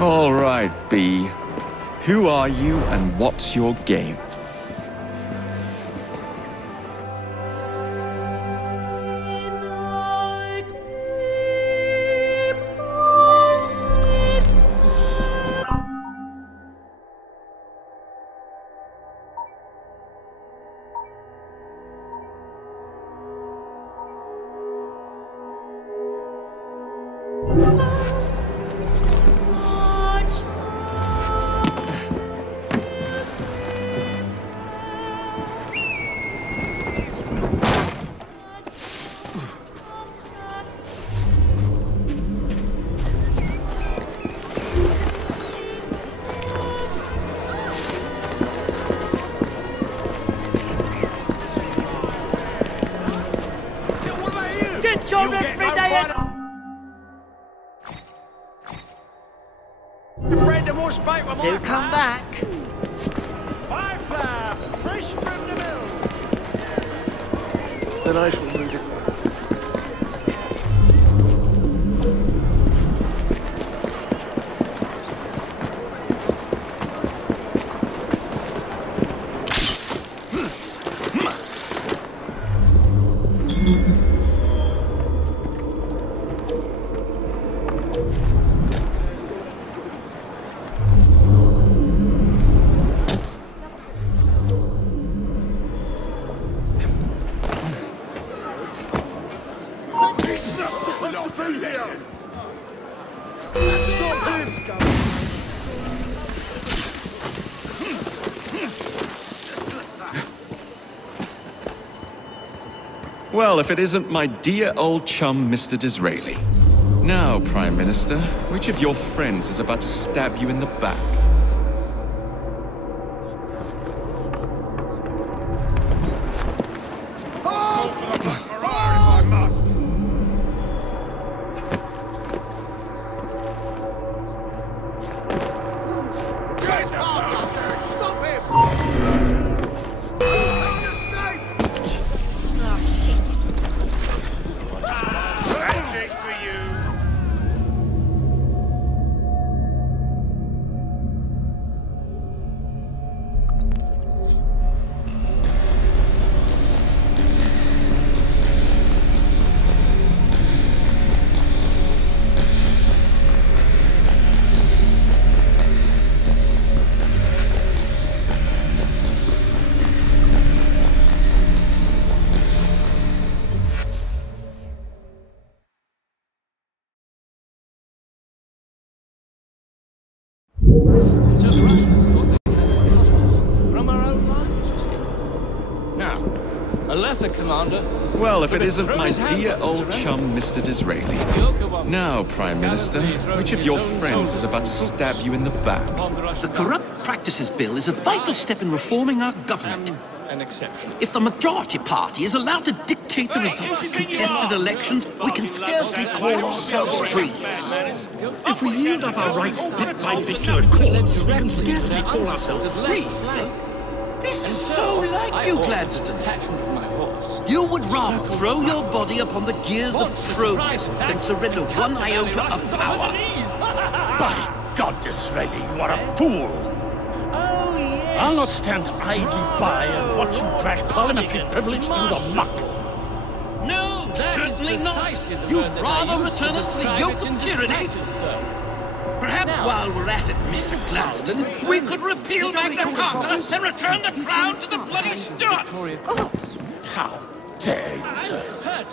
All right, B. Who are you and what's your game? Do come back. Firefly, fresh from the mill. Then I shall move it. Well, if it isn't my dear old chum, Mr. Disraeli. Now, Prime Minister, which of your friends is about to stab you in the back? So the Russians thought they had us cut off from our own lines, you see. Now, a lesser commander... Well, if it isn't my dear old chum, Mr. Disraeli. Now, Prime Minister, which of your friends is about to stab you in the back? The Corrupt Practices Bill is a vital step in reforming our government. An exception. If the majority party is allowed to dictate the results of contested elections, we can scarcely call ourselves free. If we yield up our rights bit by bit to the courts, we can scarcely call ourselves free. This is so like you, Gladstone. You would rather throw your body upon the gears of progress than surrender one iota of power. By God, Disraeli, you are a fool! Oh, yes. I'll not stand idly by and watch you drag parliamentary privilege through the muck. No, certainly not. You'd rather return us to the yoke of tyranny. Perhaps while we're at it, Mr. Gladstone, we could repeal Magna Carta and return the crown to the bloody Stuarts. Oh. How dare you, sir?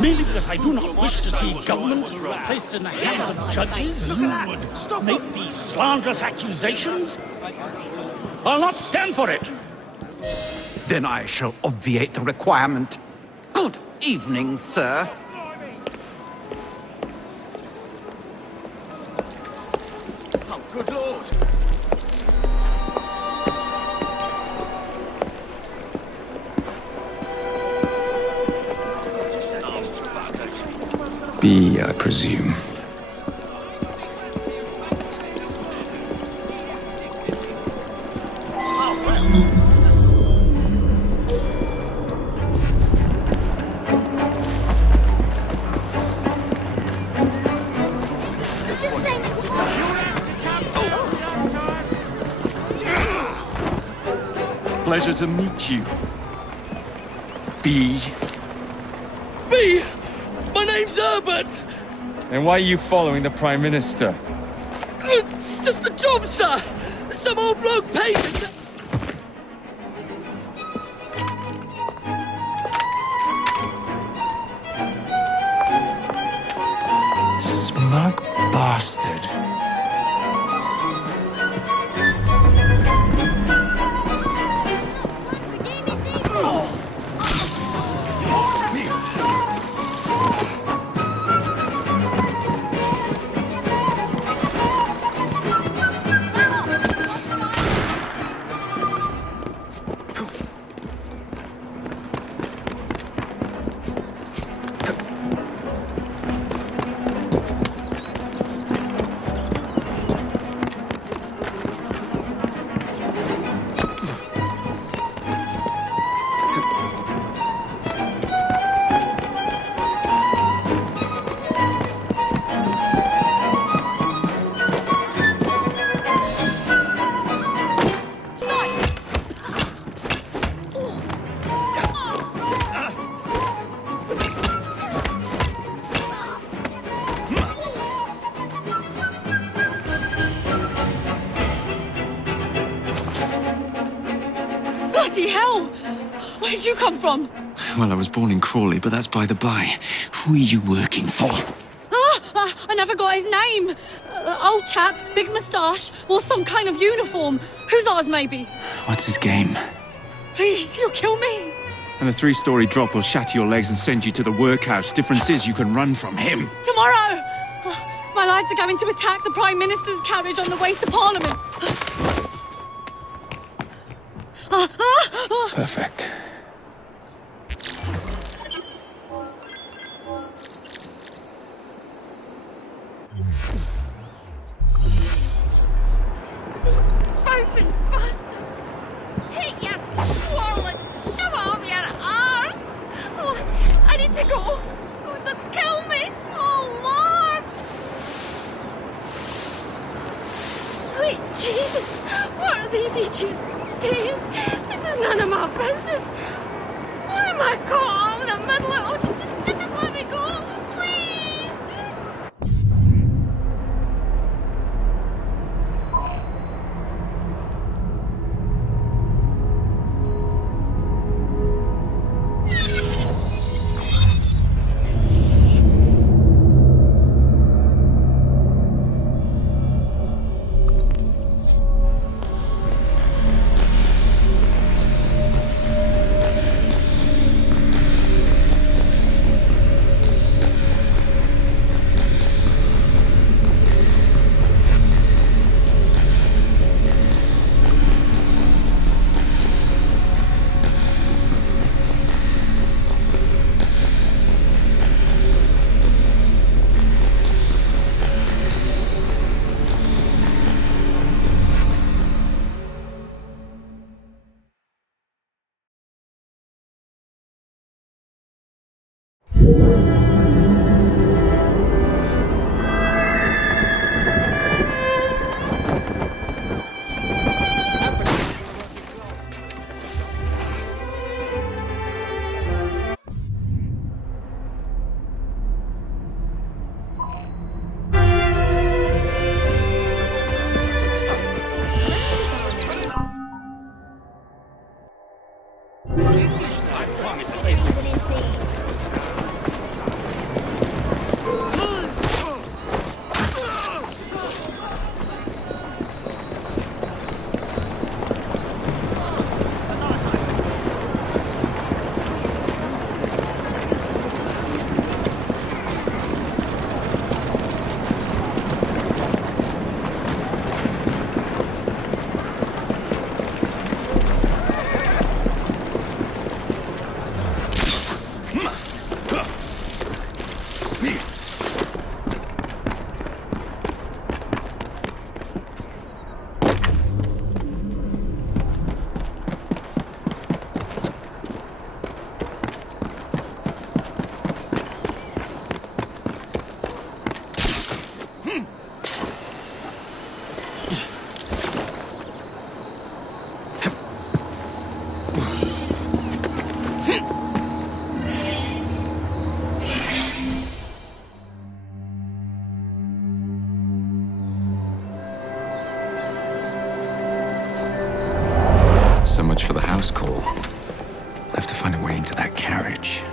Merely because I do not wish to see government placed in the hands of judges, you would make these slanderous accusations? I'll not stand for it. Then I shall obviate the requirement. Good evening, sir. Good lord! B, I presume. Pleasure to meet you. B. B! My name's Herbert! And why are you following the Prime Minister? It's just a job, sir! Some old bloke paid me to... Smug bastard. Bloody hell! Where'd you come from? Well, I was born in Crawley, but that's by the by. Who are you working for? I never got his name. Old chap, big moustache, wore some kind of uniform. Who's ours, maybe? What's his game? Please, you'll kill me. And a 3-story drop will shatter your legs and send you to the workhouse. Difference is you can run from him. Tomorrow! My lads are going to attack the Prime Minister's carriage on the way to Parliament. Perfect. Bouncing bastard! Take your swirl and shove it up your arse! Oh, I need to go! Going to kill me! Oh, Lord! Sweet Jesus! What are these idiots doing? This is none of my business! Why am I caught in the middle of... Oh, just let me go! Please! much for the house call. I'll have to find a way into that carriage.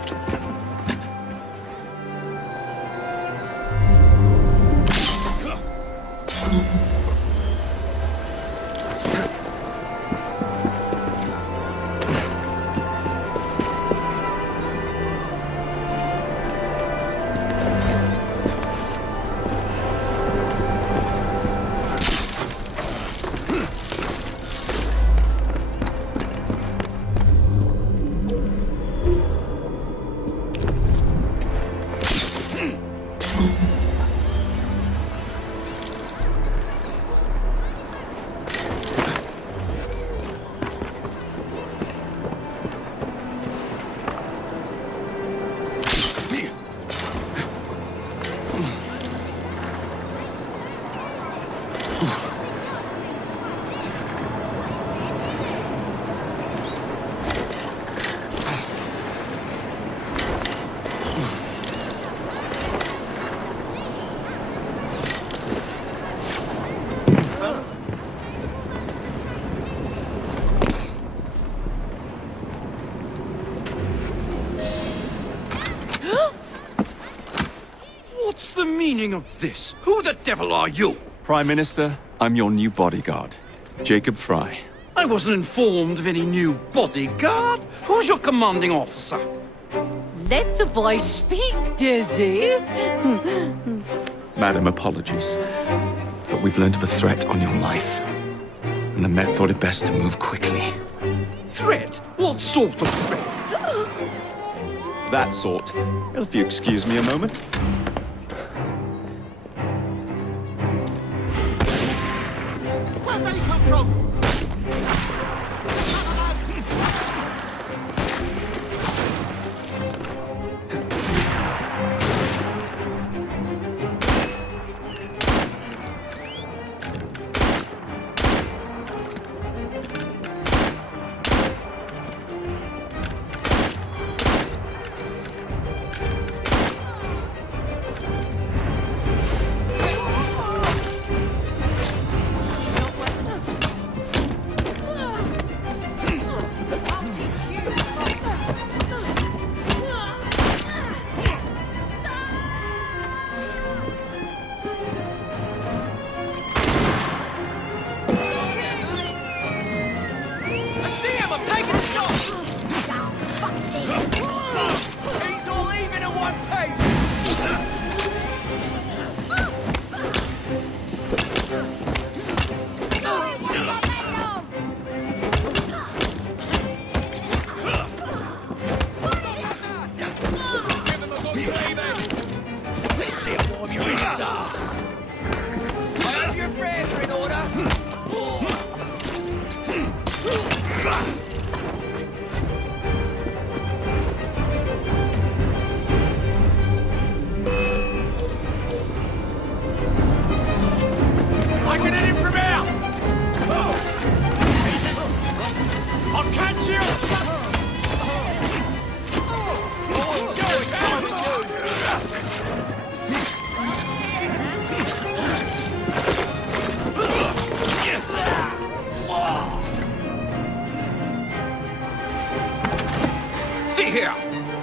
Of this? Who the devil are you? Prime Minister, I'm your new bodyguard, Jacob Frye. I wasn't informed of any new bodyguard. Who's your commanding officer? Let the boy speak, Dizzy. Madam, apologies. But we've learned of a threat on your life. And the Met thought it best to move quickly. Threat? What sort of threat? That sort. If you excuse me a moment. Where'd they come from?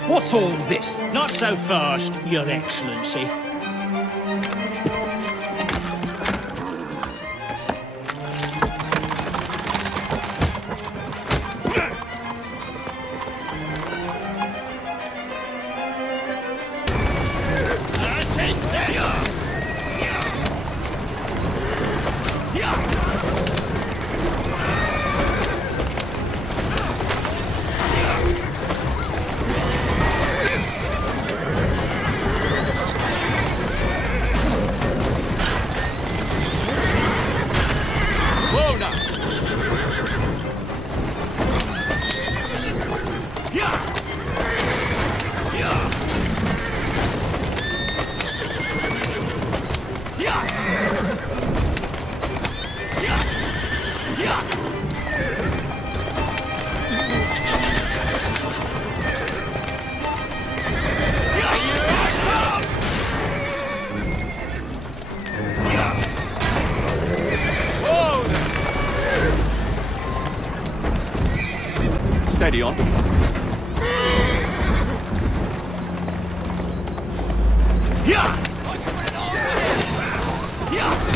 What's all this? Not so fast, Your Excellency. already on. Yeah! Yeah!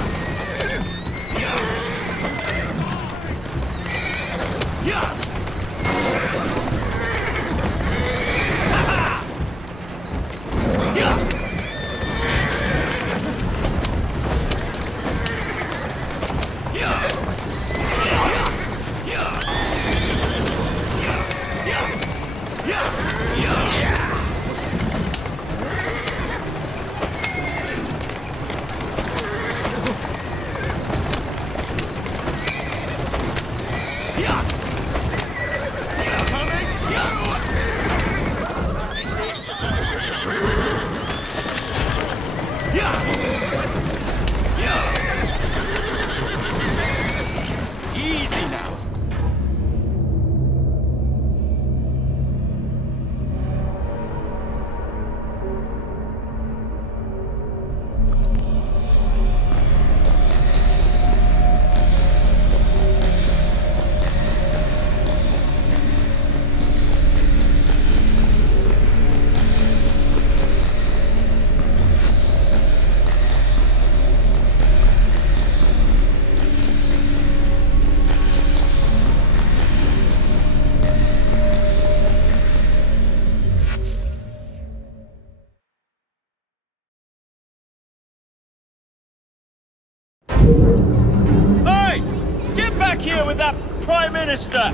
Yeah! Hey! Get back here with that Prime Minister!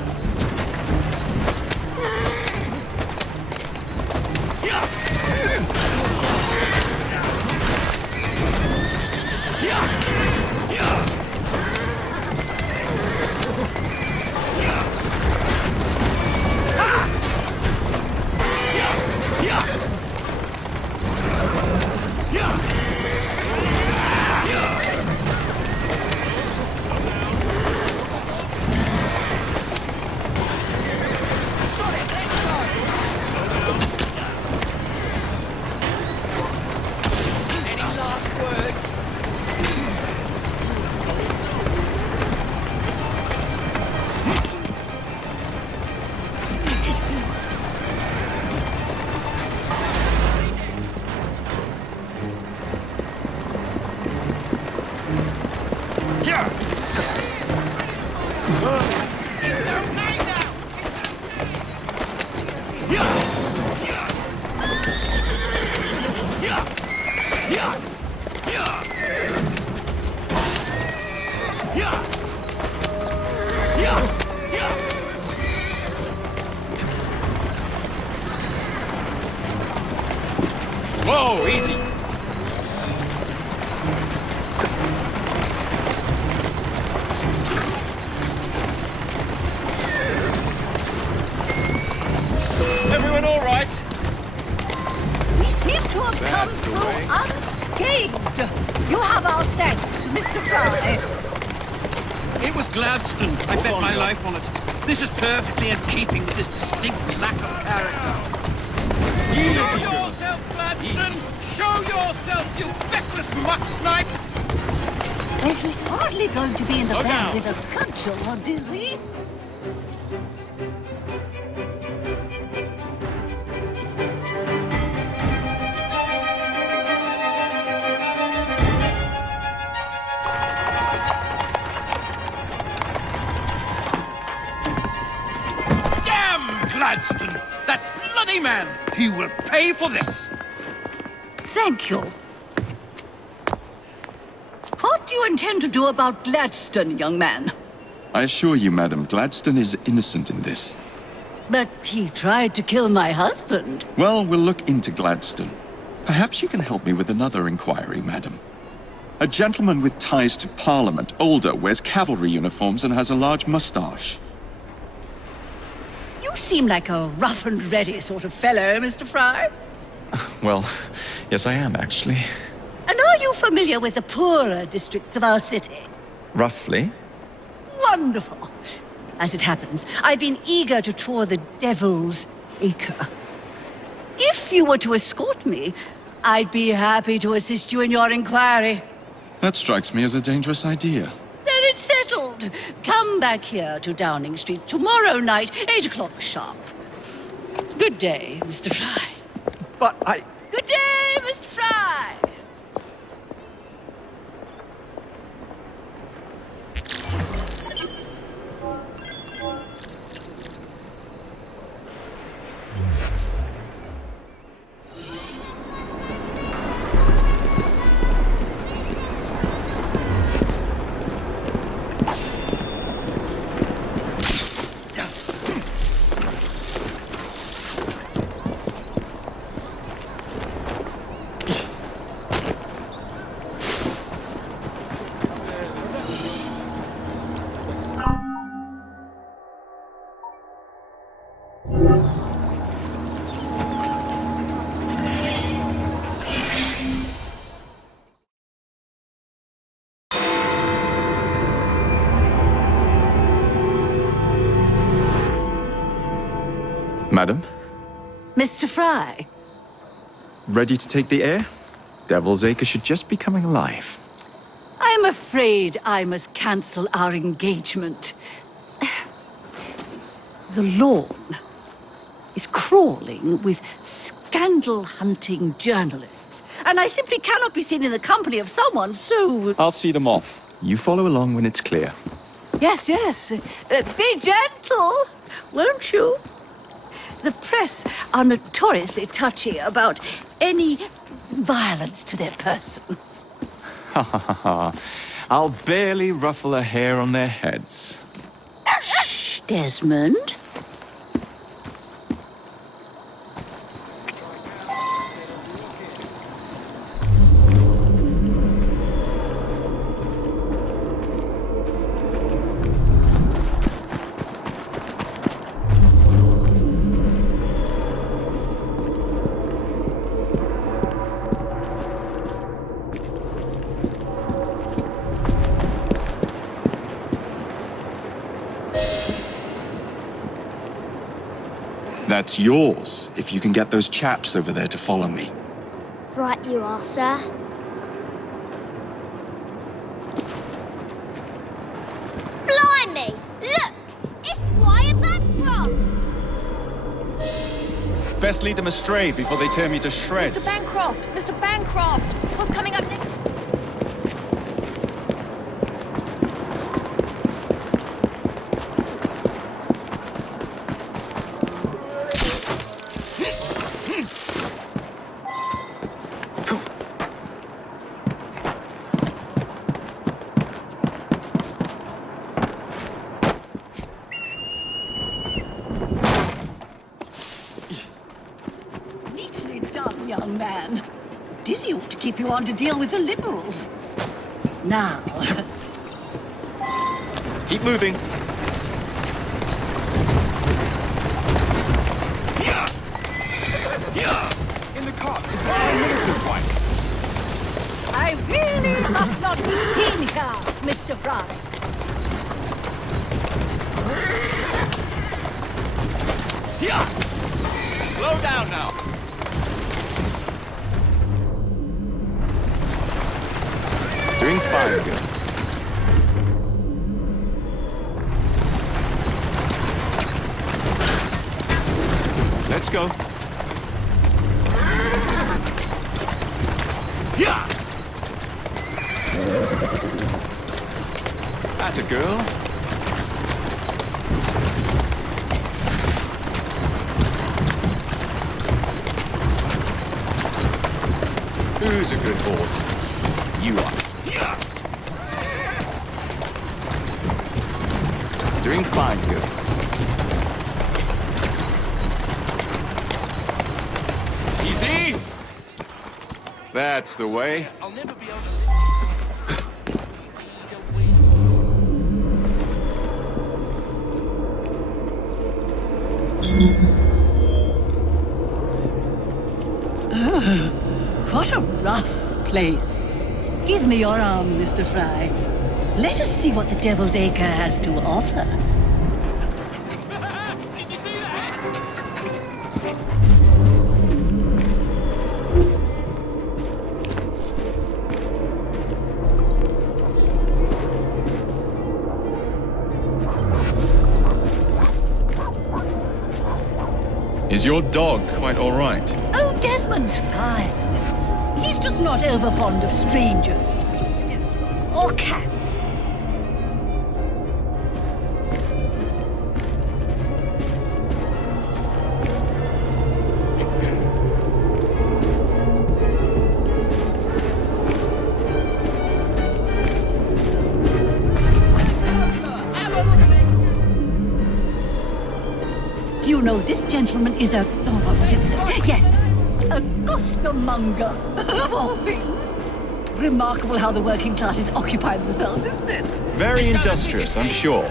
Whoa, easy. Everyone all right? We seem to have come through unscathed. You have our thanks, Mr. Frye. It was Gladstone. I bet my life on it. This is perfectly in keeping with this distinct lack of character. Show yourself, Gladstone! Show yourself, you feckless muck snipe! Well, he's hardly going to be in the van with a cudgel, what is he? Gladstone! That bloody man! He will pay for this! Thank you. What do you intend to do about Gladstone, young man? I assure you, madam, Gladstone is innocent in this. But he tried to kill my husband. Well, we'll look into Gladstone. Perhaps you can help me with another inquiry, madam. A gentleman with ties to Parliament, older, wears cavalry uniforms and has a large mustache. You seem like a rough and ready sort of fellow, Mr. Frye. Well, yes I am, actually. And are you familiar with the poorer districts of our city? Roughly. Wonderful. As it happens, I've been eager to tour the Devil's Acre. If you were to escort me, I'd be happy to assist you in your inquiry. That strikes me as a dangerous idea. Then it's settled. Come back here to Downing Street tomorrow night, 8 o'clock sharp. Good day, Mr. Frye. But I... Good day, Mr. Frye. Madam? Mr. Frye. Ready to take the air? Devil's Acre should just be coming alive. I'm afraid I must cancel our engagement. The lawn is crawling with scandal-hunting journalists, and I simply cannot be seen in the company of someone so... I'll see them off. You follow along when it's clear. Yes, yes. Be gentle, won't you? The press are notoriously touchy about any violence to their person. Ha ha ha ha. I'll barely ruffle a hair on their heads. Shh, Desmond. That's yours, if you can get those chaps over there to follow me. Right you are, sir. Blimey! Look! It's Squire Bancroft! Best lead them astray before they tear me to shreds. Mr. Bancroft! Mr. Bancroft! What's coming up next? Young man. Dizzy ought to keep you on to deal with the liberals. Now. Keep moving. In the car. Is that the minister's wife? I really must not be seen here, Mr. Frye. Slow down now. Doing fine, good. Let's go. Yeah. That's a girl. Who's a good horse? You are. Doing fine, girl. Easy! That's the way. I'll never be able Oh, what a rough place. Give me your arm, Mr. Frye. Let us see what the Devil's Acre has to offer. Did you see that? Is your dog quite all right? Oh, Desmond's fine. He's just not over fond of strangers. Or cats. Do you know this gentleman is a... Oh, what was his name? Yes, a costermonger, of all things. Remarkable how the working classes occupy themselves, isn't it? Very industrious, I'm sure.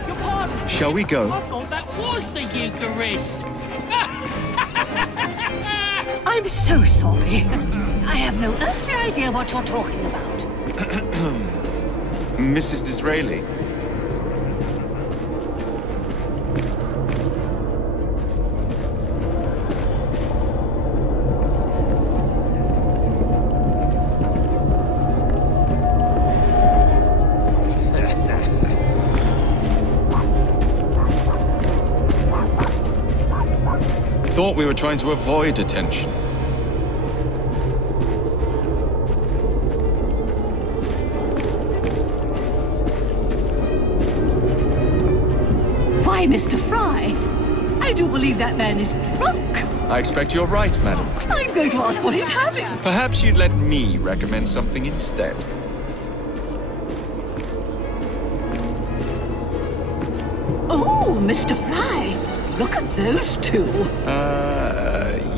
Shall we go? I thought that was the Eucharist. I'm so sorry. I have no earthly idea what you're talking about. Mrs. Disraeli. Thought we were trying to avoid attention. Why, Mr. Frye? I do believe that man is drunk. I expect you're right, madam. I'm going to ask what he's having. Perhaps you'd let me recommend something instead. Oh, Mr. Frye, look at those two.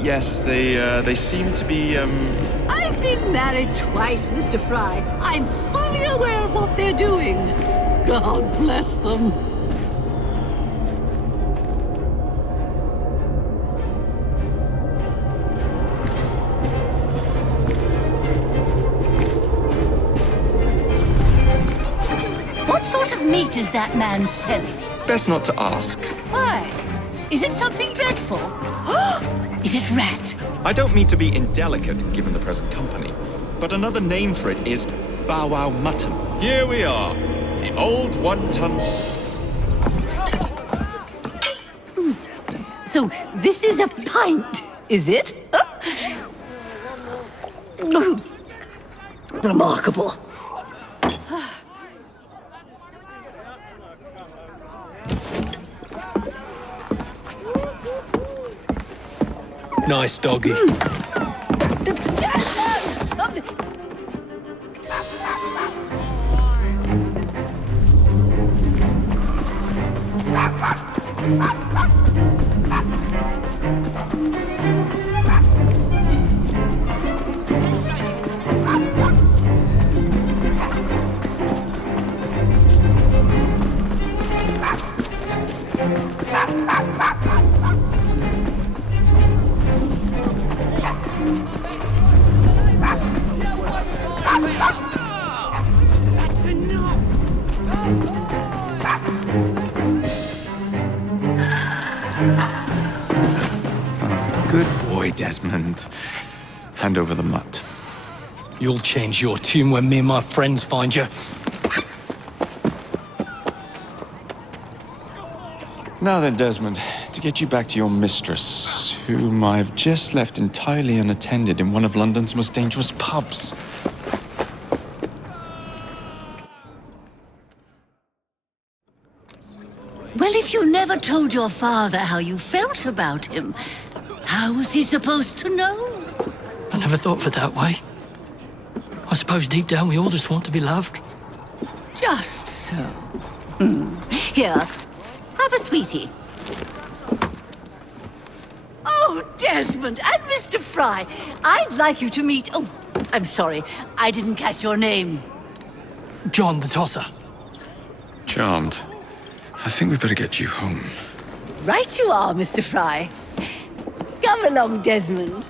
Yes, they seem to be, I've been married twice, Mr. Frye. I'm fully aware of what they're doing. God bless them. What sort of meat is that man selling? best not to ask. Why? Is it something dreadful? Is it rat? I don't mean to be indelicate, given the present company, but another name for it is bow wow mutton. Here we are, the old one-ton... So this is a pint, is it? Remarkable. Nice doggy. That's enough! Good boy, Desmond. Hand over the mutt. You'll change your tune when me and my friends find you. Now then, Desmond, to get you back to your mistress, whom I've just left entirely unattended in one of London's most dangerous pubs. Well, if you never told your father how you felt about him, how was he supposed to know? I never thought of it that way. I suppose deep down we all just want to be loved. Just so. Here, have a sweetie. Oh, Desmond and Mr. Frye, I'd like you to meet... Oh, I'm sorry, I didn't catch your name. John the Tosser. Charmed. I think we better get you home. Right you are, Mr. Frye. Come along, Desmond.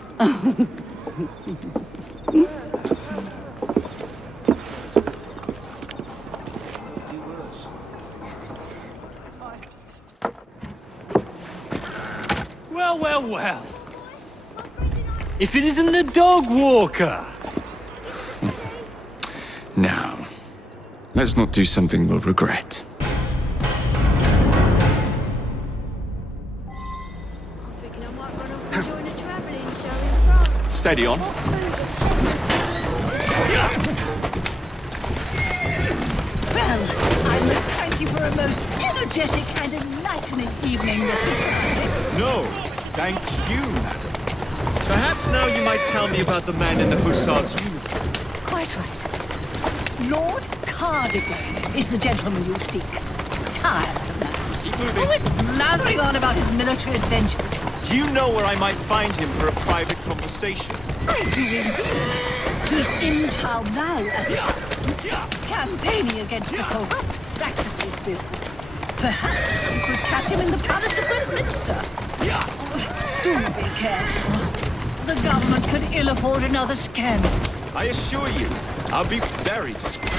Well, well, well. If it isn't the dog walker. Now, let's not do something we'll regret. Steady on. Well, I must thank you for a most energetic and enlightening evening, Mr. Frye. No, thank you, madam. Perhaps now you might tell me about the man in the hussar's uniform. Quite right. Lord Cardigan is the gentleman you seek. Tiresome man. Always blathering on about his military adventures. Do you know where I might find him for a private conversation? I do indeed. He's in town now, as it happens, campaigning against the corrupt practices bill. Perhaps you could catch him in the Palace of Westminster. Do be careful. The government could ill afford another scandal. I assure you, I'll be very discreet.